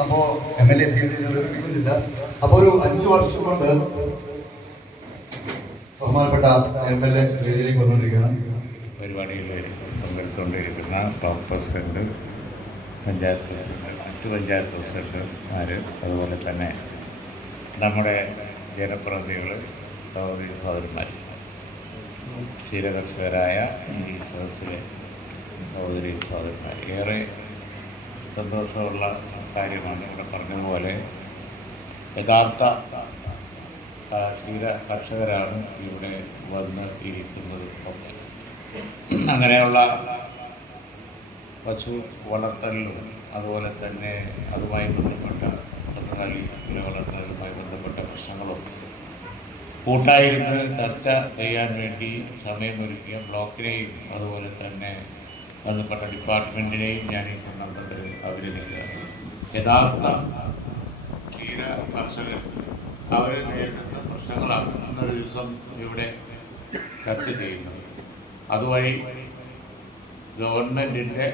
അപ്പോ M L A എത്തിയിട്ടില്ല അപ്പൊ ഒരു അഞ്ചു വർഷം കൊണ്ട് ബഹുമാനപ്പെട്ട എം എൽ എ വേദിയിലേക്ക് വന്നുകൊണ്ടിരിക്കുകയാണ്. പരിപാടിയിൽ പങ്കെടുത്തുകൊണ്ടിരിക്കുന്ന ബ്ലോക്ക് പ്രസിഡന്റ് പഞ്ചായത്ത് പ്രസിഡന്റ് മറ്റു പഞ്ചായത്ത് പ്രസിഡന്റുമാർ അതുപോലെ തന്നെ നമ്മുടെ ജനപ്രതിനിധികൾ സഹോദരി സഹോദരന്മാർ ക്ഷീരകർഷകരായ ഈ സദസ്സിലെ സഹോദരി സഹോദരന്മാർ ഏറെ സന്തോഷമുള്ള കാര്യമാണ് ഇവിടെ പറഞ്ഞതുപോലെ യഥാർത്ഥ ക്ഷീര കർഷകരാണ് ഇവിടെ വന്ന് ഇരിക്കുന്നത് അങ്ങനെയുള്ള പശു വളർത്തലിലും അതുപോലെ തന്നെ അതുമായി ബന്ധപ്പെട്ട കന്നുകാലി വളർത്തുന്നതുമായി ബന്ധപ്പെട്ട പ്രശ്നങ്ങളും. കൂട്ടായിരുന്ന് ചർച്ച ചെയ്യാൻ വേണ്ടി സമയമൊരുക്കിയ ബ്ലോക്കിനെയും അതുപോലെ തന്നെ ബന്ധപ്പെട്ട ഡിപ്പാർട്ട്മെന്റിനെയും ഞാൻ ഈ സന്ദർഭത്തിൽ അഭിനന്ദിക്കുകയാണ് യഥാർത്ഥ ക്ഷീര കർഷകർ അവർ നേരിടുന്ന പ്രശ്നങ്ങളാണ് ഇന്നൊരു ദിവസം ഇവിടെ ചർച്ച ചെയ്യുന്നത്. അതുവഴി ഗവൺമെന്റിന്റെ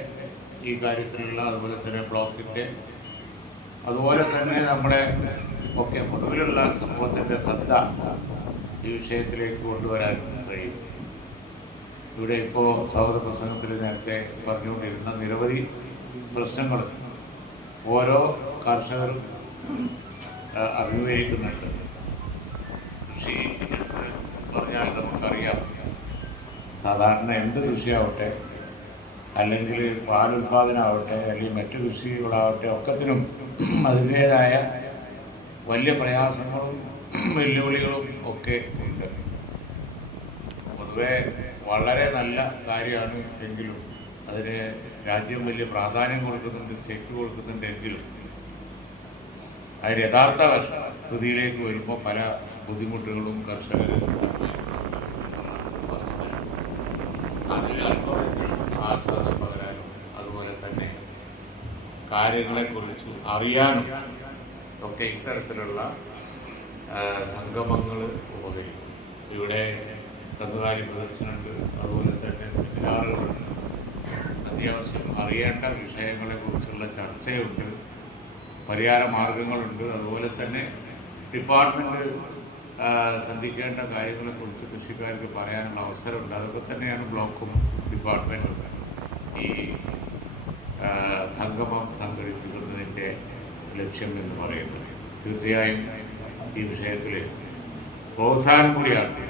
ഈ കാര്യത്തിലുള്ള അതുപോലെ തന്നെ ബ്ലോക്കിന്റെ അതുപോലെ തന്നെ നമ്മുടെ ഒക്കെ പൊതുവിലുള്ള സമൂഹത്തിന്റെ ശ്രദ്ധ ഈ വിഷയത്തിലേക്ക് കൊണ്ടുവരാൻ കഴിയും. ഇവിടെ ഇപ്പോൾ സൗഹൃദ പ്രസംഗത്തിൽ നേരത്തെ പറഞ്ഞുകൊണ്ടിരുന്ന നിരവധി പ്രശ്നങ്ങൾ ഓരോ കർഷകരും അഭിമുഖീകരിക്കുന്നുണ്ട്. കൃഷി പറഞ്ഞാൽ നമുക്കറിയാം സാധാരണ എന്ത് കൃഷിയാവട്ടെ അല്ലെങ്കിൽ പാലുൽപാദനമാവട്ടെ അല്ലെങ്കിൽ മറ്റു കൃഷികളാവട്ടെ ഒക്കത്തിനും അതിന്റേതായ വലിയ പ്രയാസങ്ങളും വെല്ലുവിളികളും ഒക്കെ ഉണ്ട്. പൊതുവെ വളരെ നല്ല കാര്യമാണ് എങ്കിലും അതിന് രാജ്യം വലിയ പ്രാധാന്യം കൊടുക്കുന്നുണ്ട് സ്റ്റേറ്റ് കൊടുക്കുന്നുണ്ട് എങ്കിലും അതിന് യഥാർത്ഥ സ്ഥിതിയിലേക്ക് വരുമ്പോൾ പല ബുദ്ധിമുട്ടുകളും കർഷകർ അതിൽ അല്പമെങ്കിലും ആശ്വാസം പകരാനും അതുപോലെ തന്നെ കാര്യങ്ങളെക്കുറിച്ച് അറിയാനും ഒക്കെ ഇത്തരത്തിലുള്ള സംഗമങ്ങൾ ഉപകരിക്കും. ഇവിടെ കന്നുകാലി പ്രദർശനമുണ്ട്. അതുപോലെ തന്നെ സെമിനാറുകളുണ്ട്. അത്യാവശ്യം അറിയേണ്ട വിഷയങ്ങളെക്കുറിച്ചുള്ള ചർച്ചയുണ്ട്. പരിഹാര മാർഗങ്ങളുണ്ട്. അതുപോലെ തന്നെ ഡിപ്പാർട്ട്മെന്റ് ശ്രദ്ധിക്കേണ്ട കാര്യങ്ങളെക്കുറിച്ച് കൃഷിക്കാർക്ക് പറയാനുള്ള അവസരമുണ്ട്. അതൊക്കെ തന്നെയാണ് ബ്ലോക്കും ഡിപ്പാർട്ട്മെന്റും ഈ സംഗമം സംഘടിപ്പിക്കുന്നതിന്റെ ലക്ഷ്യം എന്ന് പറയുന്നത്. തീർച്ചയായും ഈ വിഷയത്തിൽ പ്രോത്സാഹനം കൂടിയാണ്.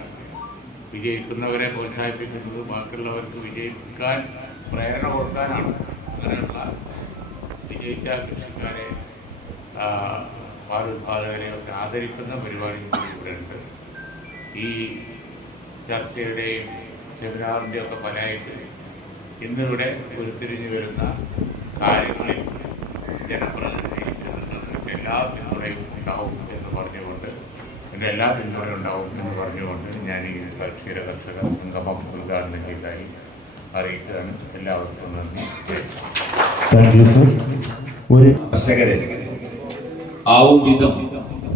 വിജയിക്കുന്നവരെ പ്രോത്സാഹിപ്പിക്കുന്നത് ബാക്കിയുള്ളവർക്ക് വിജയിക്കാൻ പ്രേരണ കൊടുക്കാനാണ്. അങ്ങനെയുള്ള വിജയിച്ച കൃഷിക്കാരെ ആ, പാലുൽപാദകരെ ഒക്കെ ആദരിക്കുന്ന പരിപാടി ഇവിടെയുണ്ട് ഈ ചർച്ചയുടെയും സെമിനാറിന്റെയും ഒക്കെ ഇന്നിവിടെ ഉരുത്തിരിഞ്ഞു വരുന്ന കാര്യങ്ങളിൽ ജനപ്രതിനിധി എന്നതിന്റെ എല്ലാ പിന്തുണയും ഉണ്ടാവും എന്ന് പറഞ്ഞുകൊണ്ട് എന്റെ എല്ലാ പിന്തുണയും ഉണ്ടാവും എന്ന് പറഞ്ഞുകൊണ്ട് ഞാൻ ഈ ക്ഷീര കർഷക സംഗമം ഉദ്ഘാടനം ചെയ്തതായി അറിയിക്കുകയാണ് എല്ലാവർക്കും നന്ദി. ഒരു കർഷകരെ ആവും വിധം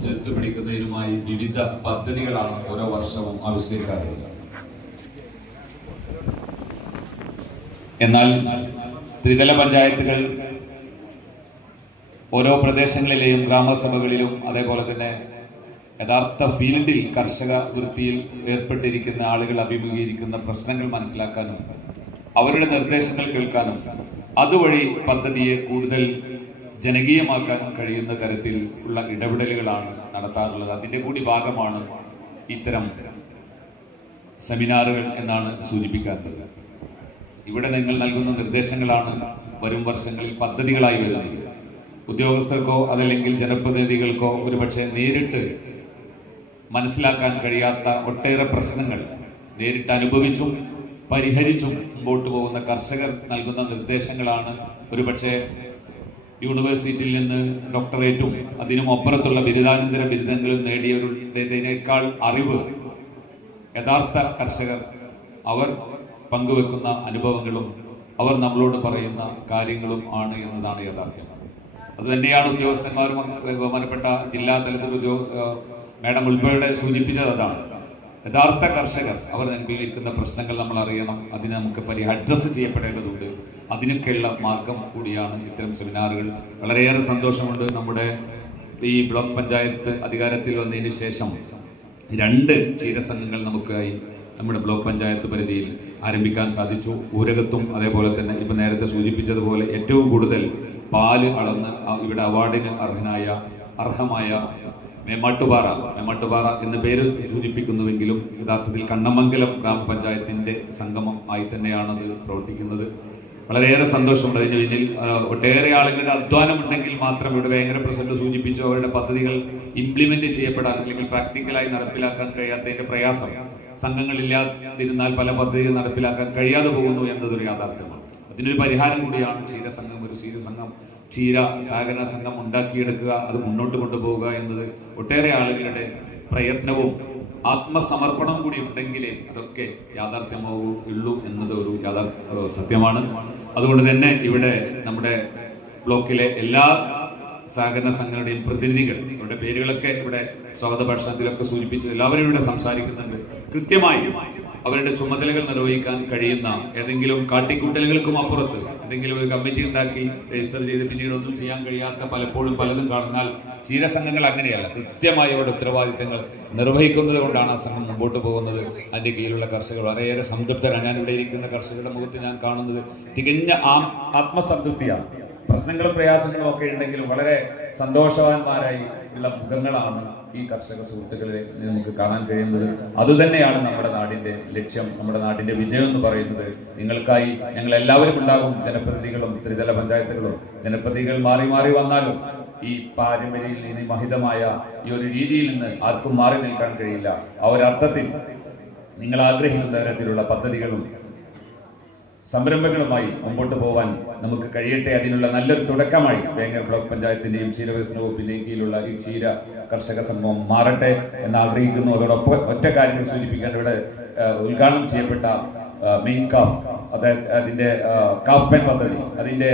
ചേർത്ത് പിടിക്കുന്നതിനുമായി വിവിധ പദ്ധതികളാണ് ഓരോ വർഷവും ആവിഷ്കരിക്കാറുള്ളത്. എന്നാൽ ത്രിതല പഞ്ചായത്തുകൾ ഓരോ പ്രദേശങ്ങളിലെയും ഗ്രാമസഭകളിലും അതേപോലെ തന്നെ യഥാർത്ഥ ഫീൽഡിൽ കർഷക വൃത്തിയിൽ ഏർപ്പെട്ടിരിക്കുന്ന ആളുകൾ അഭിമുഖീകരിക്കുന്ന പ്രശ്നങ്ങൾ മനസ്സിലാക്കാനും അവരുടെ നിർദ്ദേശങ്ങൾ കേൾക്കാനും അതുവഴി പദ്ധതിയെ കൂടുതൽ ജനകീയമാക്കാൻ കഴിയുന്ന തരത്തിൽ ഉള്ള ഇടപെടലുകളാണ് നടത്താറുള്ളത്. അതിന്റെ കൂടി ഭാഗമാണ് ഇത്തരം സെമിനാറുകൾ എന്നാണ് സൂചിപ്പിക്കാറുള്ളത്. ഇവിടെ നിങ്ങൾ നൽകുന്ന നിർദ്ദേശങ്ങളാണ് വരും വർഷങ്ങളിൽ പദ്ധതികളായി വരുന്നത്. ഉദ്യോഗസ്ഥർക്കോ അതല്ലെങ്കിൽ ജനപ്രതിനിധികൾക്കോ ഒരുപക്ഷെ നേരിട്ട് മനസ്സിലാക്കാൻ കഴിയാത്ത ഒട്ടേറെ പ്രശ്നങ്ങൾ നേരിട്ട് അനുഭവിച്ചും പരിഹരിച്ചും മുമ്പോട്ട് പോകുന്ന കർഷകർ നൽകുന്ന നിർദ്ദേശങ്ങളാണ് ഒരുപക്ഷെ യൂണിവേഴ്സിറ്റിയിൽ നിന്ന് ഡോക്ടറേറ്റും അതിനും അപ്പുറത്തുള്ള ബിരുദാനന്തര ബിരുദങ്ങളും നേടിയവരുടേതിനേക്കാൾ അറിവ് യഥാർത്ഥ കർഷകർ അവർ പങ്കുവെക്കുന്ന അനുഭവങ്ങളും അവർ നമ്മളോട് പറയുന്ന കാര്യങ്ങളും ആണ് എന്നതാണ് യാഥാർത്ഥ്യം. അതുതന്നെയാണ് ഉദ്യോഗസ്ഥന്മാരും ബഹുമാനപ്പെട്ട ജില്ലാ തലത്തിൽ ഉദ്യോഗ മേഡം ഉൾപ്പെടെ സൂചിപ്പിച്ചത് അതാണ്. യഥാർത്ഥ കർഷകർ അവർ അനുഭവിക്കുന്ന പ്രശ്നങ്ങൾ നമ്മൾ അറിയണം. അതിന് നമുക്ക് പരി അഡ്രസ്സ് ചെയ്യപ്പെടേണ്ടതുണ്ട്. അതിനൊക്കെയുള്ള മാർഗം കൂടിയാണ് ഇത്തരം സെമിനാറുകൾ. വളരെയേറെ സന്തോഷമുണ്ട്. നമ്മുടെ ഈ ബ്ലോക്ക് പഞ്ചായത്ത് അധികാരത്തിൽ വന്നതിന് ശേഷം രണ്ട് ക്ഷീരസംഘങ്ങൾ നമുക്കായി നമ്മുടെ ബ്ലോക്ക് പഞ്ചായത്ത് പരിധിയിൽ ആരംഭിക്കാൻ സാധിച്ചു. ഊരകത്തും അതേപോലെ തന്നെ ഇപ്പം നേരത്തെ സൂചിപ്പിച്ചതുപോലെ ഏറ്റവും കൂടുതൽ പാൽ അളന്ന് ഇവിടെ അവാർഡിന് അർഹനായ അർഹമായ മേമാട്ടുപാറ മേമാട്ടുപാറ എന്ന പേര് സൂചിപ്പിക്കുന്നുവെങ്കിലും യഥാർത്ഥത്തിൽ കണ്ണമംഗലം ഗ്രാമപഞ്ചായത്തിന്റെ സംഗമം ആയി തന്നെയാണത് പ്രവർത്തിക്കുന്നത്. വളരെയേറെ സന്തോഷമുണ്ട് അതിന് പിന്നിൽ. ഒട്ടേറെ ആളുകളുടെ അധ്വാനം ഉണ്ടെങ്കിൽ മാത്രം ഇവിടെ ഭയങ്കര പ്രസന്റ് സൂചിപ്പിച്ചു അവരുടെ പദ്ധതികൾ ഇംപ്ലിമെന്റ് ചെയ്യപ്പെടാൻ അല്ലെങ്കിൽ പ്രാക്ടിക്കലായി നടപ്പിലാക്കാൻ കഴിയാത്തതിന്റെ പ്രയാസം. സംഘങ്ങളില്ലാതിരുന്നാൽ പല പദ്ധതികൾ നടപ്പിലാക്കാൻ കഴിയാതെ പോകുന്നു എന്നതൊരു യാഥാർത്ഥ്യമാണ്. അതിനൊരു പരിഹാരം കൂടിയാണ് ക്ഷീരസംഘം ഒരു ക്ഷീരസംഘം ക്ഷീര സഹകരണ സംഘം ഉണ്ടാക്കിയെടുക്കുക അത് മുന്നോട്ട് കൊണ്ടുപോവുക എന്നത് ഒട്ടേറെ ആളുകളുടെ പ്രയത്നവും ആത്മസമർപ്പണം കൂടി ഉണ്ടെങ്കിലേ അതൊക്കെ യാഥാർത്ഥ്യമാവൂ ഉള്ളൂ എന്നത് ഒരു യാഥാർത്ഥ്യ സത്യമാണ്. അതുകൊണ്ട് തന്നെ ഇവിടെ നമ്മുടെ ബ്ലോക്കിലെ എല്ലാ സഹകരണ സംഘങ്ങളുടെയും പ്രതിനിധികൾ ഇവരുടെ പേരുകളൊക്കെ ഇവിടെ സ്വാഗത ഭാഷണത്തിലൊക്കെ സൂചിപ്പിച്ചു എല്ലാവരും ഇവിടെ സംസാരിക്കുന്നുണ്ട്. കൃത്യമായി അവരുടെ ചുമതലകൾ നിർവഹിക്കാൻ കഴിയുന്ന ഏതെങ്കിലും കാട്ടിക്കൂട്ടലുകൾക്കും അപ്പുറത്ത് എന്തെങ്കിലും ഒരു കമ്മിറ്റി ഉണ്ടാക്കി രജിസ്റ്റർ ചെയ്ത് പിന്നീട് ഒന്നും ചെയ്യാൻ കഴിയാത്ത പലപ്പോഴും പലതും കാണുന്നാൽ ക്ഷീരസംഘങ്ങൾ അങ്ങനെയല്ല. കൃത്യമായി അവരുടെ ഉത്തരവാദിത്തങ്ങൾ നിർവഹിക്കുന്നത് കൊണ്ടാണ് ആ സംഘം മുമ്പോട്ട് പോകുന്നത്. അതിന്റെ കീഴിലുള്ള കർഷകർ വളരെയേറെ സംതൃപ്തരാണ്. ഞാൻ ഇവിടെ ഇരിക്കുന്ന കർഷകരുടെ മുഖത്ത് ഞാൻ കാണുന്നത് തികഞ്ഞ ആത്മസംതൃപ്തിയാണ്. പ്രശ്നങ്ങളും പ്രയാസങ്ങളും ഒക്കെ ഉണ്ടെങ്കിൽ വളരെ സന്തോഷവാന്മാരായി ഉള്ള മുഖങ്ങളാണ് ഈ കർഷക സുഹൃത്തുക്കളെ നമുക്ക് കാണാൻ കഴിയുന്നത്. അതുതന്നെയാണ് നമ്മുടെ നാടിന്റെ ലക്ഷ്യം നമ്മുടെ നാടിന്റെ വിജയം എന്ന് പറയുന്നത്. നിങ്ങൾക്കായി ഞങ്ങൾ എല്ലാവരും ഉണ്ടാകും ജനപ്രതിനിധികളും ത്രിതല പഞ്ചായത്തുകളും. ജനപ്രതിനിധികൾ മാറി മാറി വന്നാലും ഈ പാരമ്പര്യയിൽ ഇനി മഹിതമായ ഈ ഒരു രീതിയിൽ നിന്ന് ആർക്കും മാറി നിൽക്കാൻ കഴിയില്ല. ആ ഒരർത്ഥത്തിൽ നിങ്ങൾ ആഗ്രഹിക്കുന്ന തരത്തിലുള്ള പദ്ധതികളും സംരംഭങ്ങളുമായി മുമ്പോട്ട് പോകാൻ നമുക്ക് കഴിയട്ടെ. അതിനുള്ള നല്ലൊരു തുടക്കമായി വേങ്ങർ ബ്ലോക്ക് പഞ്ചായത്തിന്റെയും ക്ഷീരവികസന വകുപ്പിന്റെയും കീഴിലുള്ള ഈ ക്ഷീര കർഷക സംഭവം മാറട്ടെ എന്ന് ആഗ്രഹിക്കുന്നു. അതോടൊപ്പം ഒറ്റ കാര്യങ്ങൾ സൂചിപ്പിക്കാൻ ഇവിടെ ഉദ്ഘാടനം ചെയ്യപ്പെട്ട മെയിൻ കാഫ് അതായത് അതിന്റെ കാഫ് പെൻ പദ്ധതി അതിന്റെ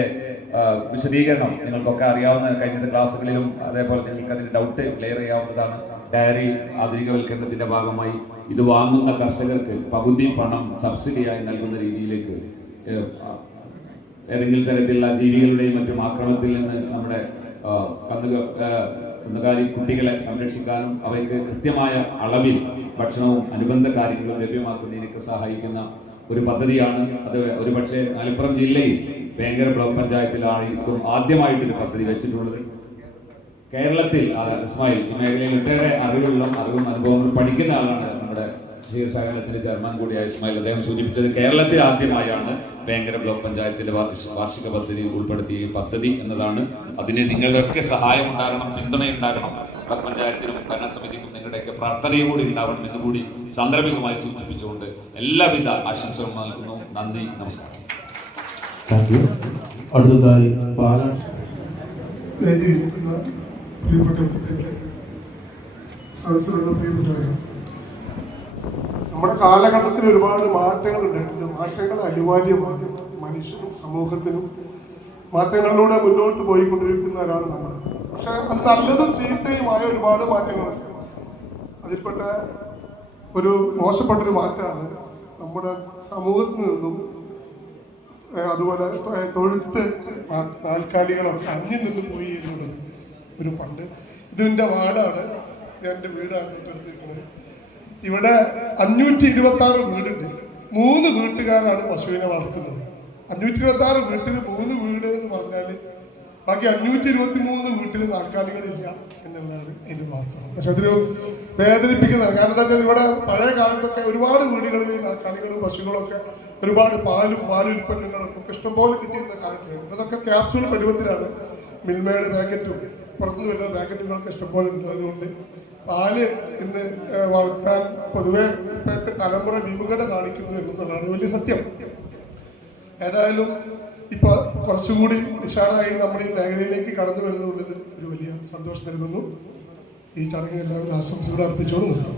വിശദീകരണം നിങ്ങൾക്കൊക്കെ അറിയാവുന്ന കഴിഞ്ഞ ക്ലാസ്സുകളിലും അതേപോലെ നിങ്ങൾക്ക് അതിന്റെ ഡൗട്ട് ക്ലിയർ ചെയ്യാവുന്നതാണ്. ഡയറി ആധുനികവൽക്കരണത്തിന്റെ ഭാഗമായി ഇത് വാങ്ങുന്ന കർഷകർക്ക് പകുതി പണം സബ്സിഡിയായി നൽകുന്ന രീതിയിലേക്ക് ഏതെങ്കിലും തരത്തിലുള്ള ജീവികളുടെയും മറ്റും ആക്രമണത്തിൽ നിന്ന് നമ്മുടെ കന്നുക കന്നുകാലി കുട്ടികളെ സംരക്ഷിക്കാനും അവയ്ക്ക് കൃത്യമായ അളവിൽ ഭക്ഷണവും അനുബന്ധ കാര്യങ്ങളും ലഭ്യമാക്കുന്നതിനൊക്കെ സഹായിക്കുന്ന ഒരു പദ്ധതിയാണ് അത്. ഒരുപക്ഷെ മലപ്പുറം ജില്ലയിൽ ഭയങ്കര ബ്ലോക്ക് പഞ്ചായത്തിലായിരിക്കും ആദ്യമായിട്ട് ഒരു പദ്ധതി വെച്ചിട്ടുള്ളത്. കേരളത്തിൽ ഇസ്മായിൽ ഈ മേഖലയിൽ ഒട്ടേറെ അറിവുള്ള അറിവും അനുഭവങ്ങളും പഠിക്കുന്ന ആളാണ് നമ്മുടെ ക്ഷീരസഹകരണത്തിന്റെ ചെയർമാൻ കൂടിയായ ഇസ്മായിൽ അദ്ദേഹം സൂചിപ്പിച്ചത് കേരളത്തിൽ ആദ്യമായാണ് ഭയങ്കര ബ്ലോക്ക് പഞ്ചായത്തിന്റെ വാർഷിക പദ്ധതി ഉൾപ്പെടുത്തിയ പദ്ധതി എന്നതാണ്. അതിന് നിങ്ങളുടെയൊക്കെ സഹായം ഉണ്ടാകണം പിന്തുണ ഉണ്ടാകണം ബ്ലോക്ക് പഞ്ചായത്തിനും ഭരണസമിതിക്കും നിങ്ങളുടെയൊക്കെ പ്രാർത്ഥനയും കൂടി ഉണ്ടാവണം എന്ന് കൂടി സാന്ദർഭികമായി സൂചിപ്പിച്ചുകൊണ്ട് എല്ലാവിധ ആശംസകളും നൽകുന്നു. നന്ദി നമസ്കാരം. അടുത്തതായി പാലാ വേദിയിരിക്കുന്ന പ്രിയപ്പെട്ട സദസ്സിലുള്ള പ്രിയപ്പെട്ടവരെ നമ്മുടെ കാലഘട്ടത്തിൽ ഒരുപാട് മാറ്റങ്ങൾ ഉണ്ടായിട്ടുണ്ട്. മാറ്റങ്ങൾ അനിവാര്യമാണ്. മനുഷ്യനും സമൂഹത്തിനും മാറ്റങ്ങളിലൂടെ മുന്നോട്ട് പോയിക്കൊണ്ടിരിക്കുന്നവരാണ് നമ്മൾ. പക്ഷെ അത് നല്ലതും ചീത്തയുമായ ഒരുപാട് മാറ്റങ്ങളുണ്ട് അതിൽപ്പെട്ട ഒരു മോശപ്പെട്ടൊരു മാറ്റമാണ് നമ്മുടെ സമൂഹത്തിൽ നിന്നും അതുപോലെ തൊഴുത്ത് താൽക്കാലികളൊക്കെ അന്യം നിന്ന് പോയി എന്നുള്ളത് ഒരു പണ്ട്. ഇതിന്റെ വാടാണ്. എന്റെ വീടാണ്. തൊട്ടടുത്തിരിക്കുന്നത് ഇവിടെ അഞ്ഞൂറ്റി ഇരുപത്തി ആറ് വീടുണ്ട്. മൂന്ന് വീട്ടുകാരാണ് പശുവിനെ വളർത്തുന്നത്. അഞ്ഞൂറ്റി ഇരുപത്തി ആറ് വീട്ടിൽ മൂന്ന് വീട് എന്ന് പറഞ്ഞാൽ ബാക്കി അഞ്ഞൂറ്റി ഇരുപത്തി മൂന്ന് വീട്ടിൽ നാൽക്കാലികളില്ല എന്നുള്ളതാണ് എന്റെ വാസ്തവം. പക്ഷെ അതൊരു വേദനിപ്പിക്കുന്നതാണ്. കാരണം എന്താ വെച്ചാൽ ഇവിടെ പഴയ കാലത്തൊക്കെ ഒരുപാട് വീടുകളിൽ ഈ നാൽക്കാലികളും പശുക്കളൊക്കെ ഒരുപാട് പാലും പാൽ ഉൽപ്പന്നങ്ങളും ഒക്കെ ഇഷ്ടംപോലെ കിട്ടിയിരുന്ന കാലത്തായിരുന്നു. അതൊക്കെ ക്യാപ്സൂൾ പരുവത്തിലാണ് മിൽമയുടെ പാക്കറ്റും പുറത്തുനിന്ന് വരുന്ന പാക്കറ്റുകളൊക്കെ ഇഷ്ടംപോലെ ഉണ്ട്. അതുകൊണ്ട് പാൽ ഇന്ന് വളർത്താൻ പൊതുവെ ഇപ്പോഴത്തെ തലമുറ വിമുഖത കാണിക്കുന്നു എന്നുള്ളതാണ് വലിയ സത്യം. ഏതായാലും ഇപ്പൊ കുറച്ചുകൂടി ഉഷാറായി നമ്മുടെ ഈ മേഖലയിലേക്ക് കടന്നു വരുന്നുള്ളത് ഒരു വലിയ സന്തോഷം നൽകുന്നു. ഈ ചടങ്ങിന് എല്ലാവരും ആശംസകൾ അർപ്പിച്ചുകൊണ്ട് നിർത്തും